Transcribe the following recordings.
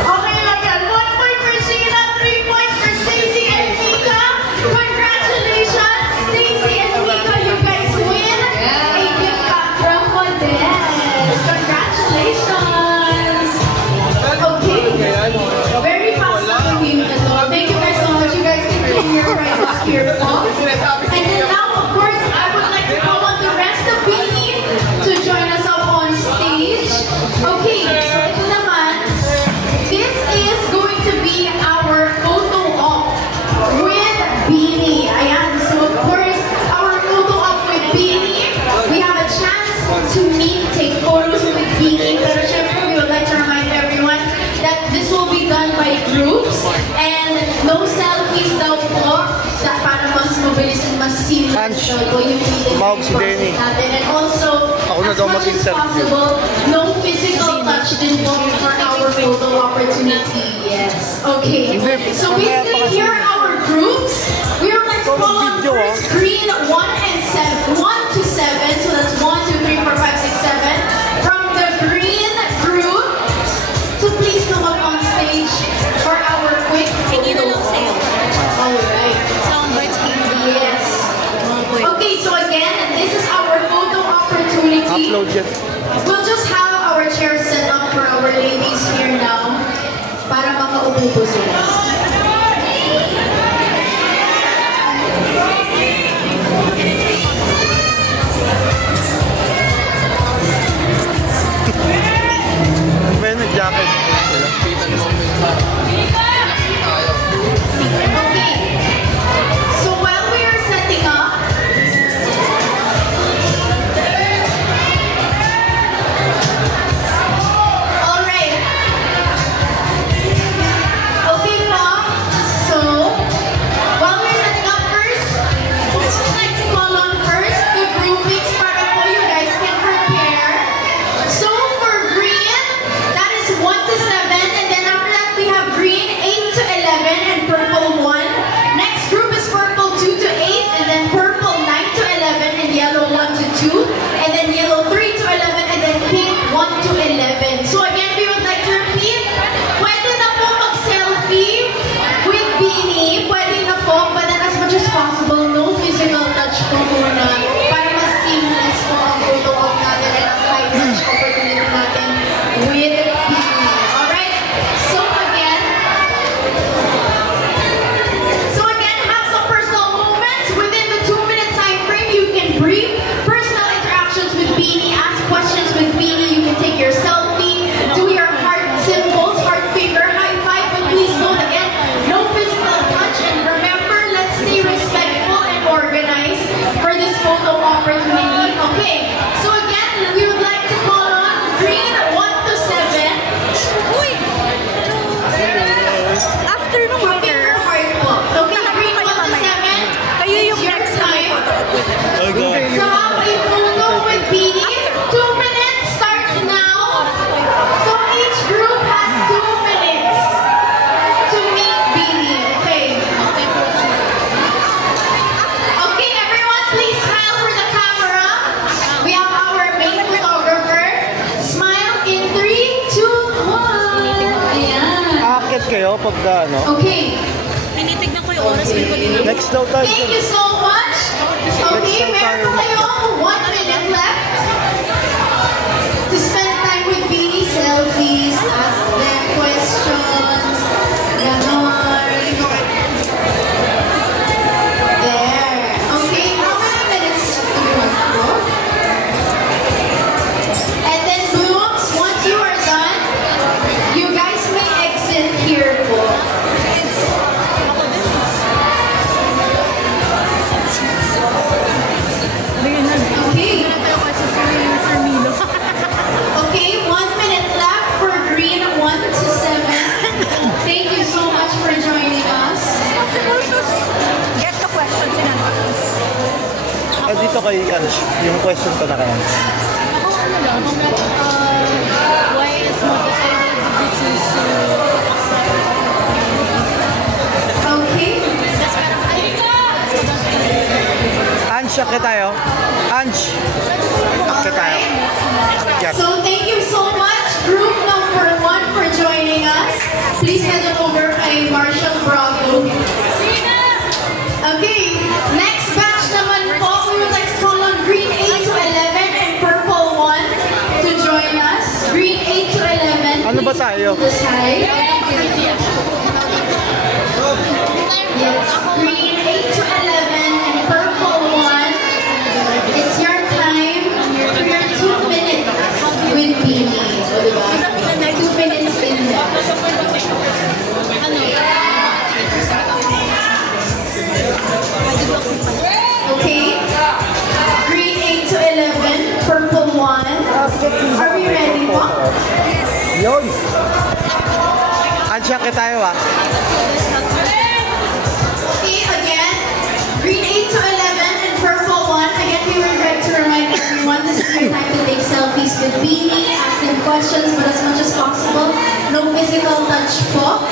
Okay lang yan. 1 point for Sheila, 3 points for Stacy and Mika. Congratulations, Stacy and Mika. You guys win a gift card from Modest. Congratulations. Okay. Very fast na yung game na to. Thank you guys so much. You guys can claim your prizes here po. And then now, of course, I would like to call on the rest of Beanie to join us up on stage. Okay, so ito naman. This is going to be our photo op with Beanie. Ayan, so of course, our photo op with Beanie, we have a chance to meet, take photos with Beanie. Pero syempre, we would like to remind everyone that this will be done by groups and no selfies daw po para mas mabilis and mas seamless po yung meeting natin. And also, as much as possible, no physical touch din po for our photo opportunity. Yes. Okay. So basically, here are our groups. We are like to call on first green 1 to 7. So that's 1, 2, 3, 4, 5, 6, 7. From the green group, so please come up on stage for our quick photo. Alright. Yes. Okay, so again, this is our photo opportunity. We'll just have our chairs set up for our ladies here now para makaupo po sila. May nag-jacket po sila. Okay. So while we are setting up, alright. Okay po. So while we're setting up first, I'd like to call on first the groupings para po you guys can prepare. So for green, that is 1 to 7, and then after that we have green 8 to 11 and purple 1. Next group is purple 2 to 8, and then purple 9 to 11, and yellow 1 to 2, and then yellow 3 to 11, and then pink 1 to 11. So again, we would like to repeat, pwede na po mag-selfie with Beanie, pwede na po, but then as much as possible, no physical touch po muna, para mas seamless po ang photo op natin and ang high touch opportunity natin with Beanie. Alright? So again, have some personal moments within the 2-minute time frame. You can brief personal interactions with Beanie, ask questions with Beanie. You can take your selfie, do your heart symbols, heart finger, high five. But please note again, no physical touch. And remember, let's stay respectful and organized for this photo opportunity. Okay. So again, we would like to call on green 1 to 7. After nung Finger heart po. Okay, green 1 to 7. kayo yung It's your next time. Okay. So have a photo with Beanie. 2 minutes starts now. So each group has 2 minutes to meet Beanie. Okay. Okay, everyone, please smile for the camera. We have our main photographer. Smile in 3, 2, 1. Ayan. Aakit kayo pagka ano? Okay. tinitignan ko yung oras ko din. Next daw tayo. Thank you so much. Okay, meron pa kayong 1 minute left to spend time with Beanie. Selfies, ask them questions, ganon. There. Okay, how many minutes do you want to go? And then blooms, once you are done, you guys may exit here po. Okay. Okay, 1 minute left for green 1 to 7. Thank you so much for joining us. Get the questions in advance. Dito kay Ange, yung question ko na kaya. Why is motorcycle did you choose to Okay. That's parang Ange, akit tayo. Ange, akit tayo. Akyat. So thank you so much, group number 1, for joining us. Please head on over kay Marshall Bravo. Okay, next batch naman po, we would like to call on green 8 to 11 and purple 1 to join us. Green 8 to 11. Ano ba tayo? The side. Yes, green 8 to 11 and purple 1. It's your time for your 2 minutes with Beanie. O, diba? 2 minutes in there. Okay. Green 8 to 11, purple 1. Are we ready po? Yun. Ange, akit tayo ah. Okay, again, green 8 to 11 and purple 1. Again, we would like to remind everyone this is your time to take selfies with Beanie, ask them questions, but as much as possible, no physical touch po.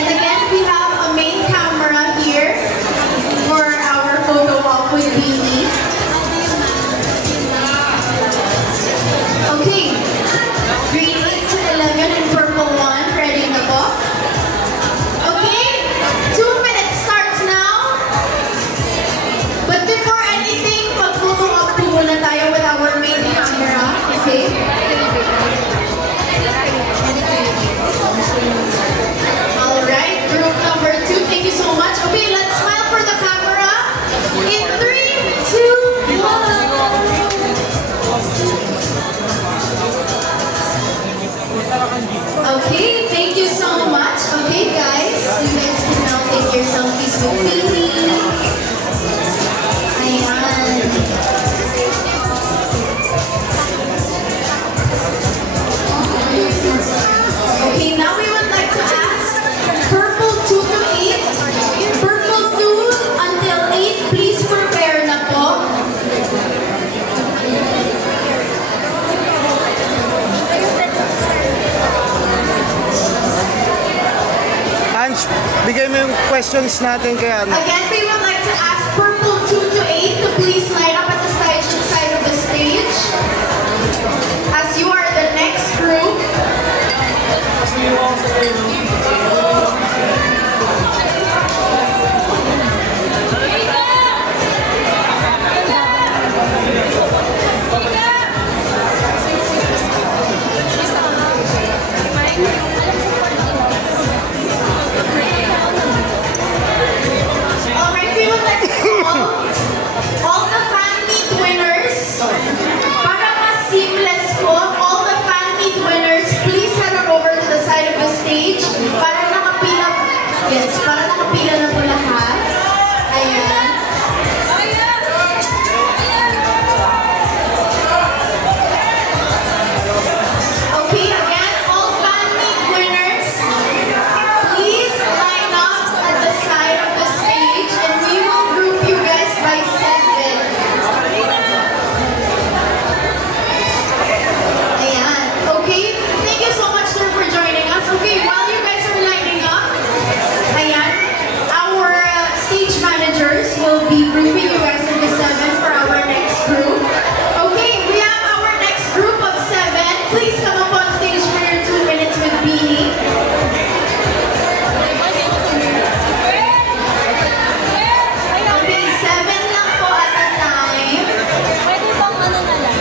And again, we have a main camera here for our photo walk with Beanie. Okay, green 8 to 11 and purple 1. Ready na po? Okay, 2 minutes starts now. But before anything, pag-photo walk po muna tayo with our main camera. Okay? Alright, group number 2, thank you so much. Okay, let's smile for the camera. In 3, 2, 1. Okay, thank you so much. Okay, guys, you guys can now take your selfies with Beanie. Ayan. Okay, now we would like to ask purple 2 to 8. Purple 2 until 8, please prepare na po. Ange, bigay mo yung questions natin kay ano. Again, we would like to ask purple 2 to 8 to please line up at the side of the stage. As you are the next group. Alright, we would like to call all the fan meet winners. Para mas seamless po, all the fan meet winners, please head on over to the side of the stage. Para nakapila, yes, para nakapila na po lahat. Ayan. Okay, again, all fan meet winners, please line up at the side of the stage and we will group you guys by 7. Ayan. Okay, thank you so much, sir, for joining us. Okay, while you guys are lining up, ayan, our stage managers will be grouping you guys into 7 for our next group. Okay, we have our next group of 7. Please come up on stage for your 2 minutes with Beanie. Okay, 7 lang po at a time. Pwede bang ano na lang?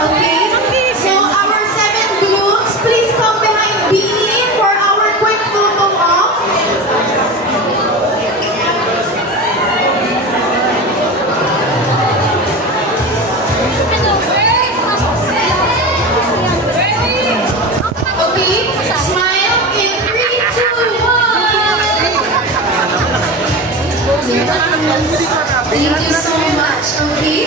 Okay, so our 7 groups, please come behind Beanie for our quick photo op. Okay, smile in 3, 2, 1. Thank you so much. Okay,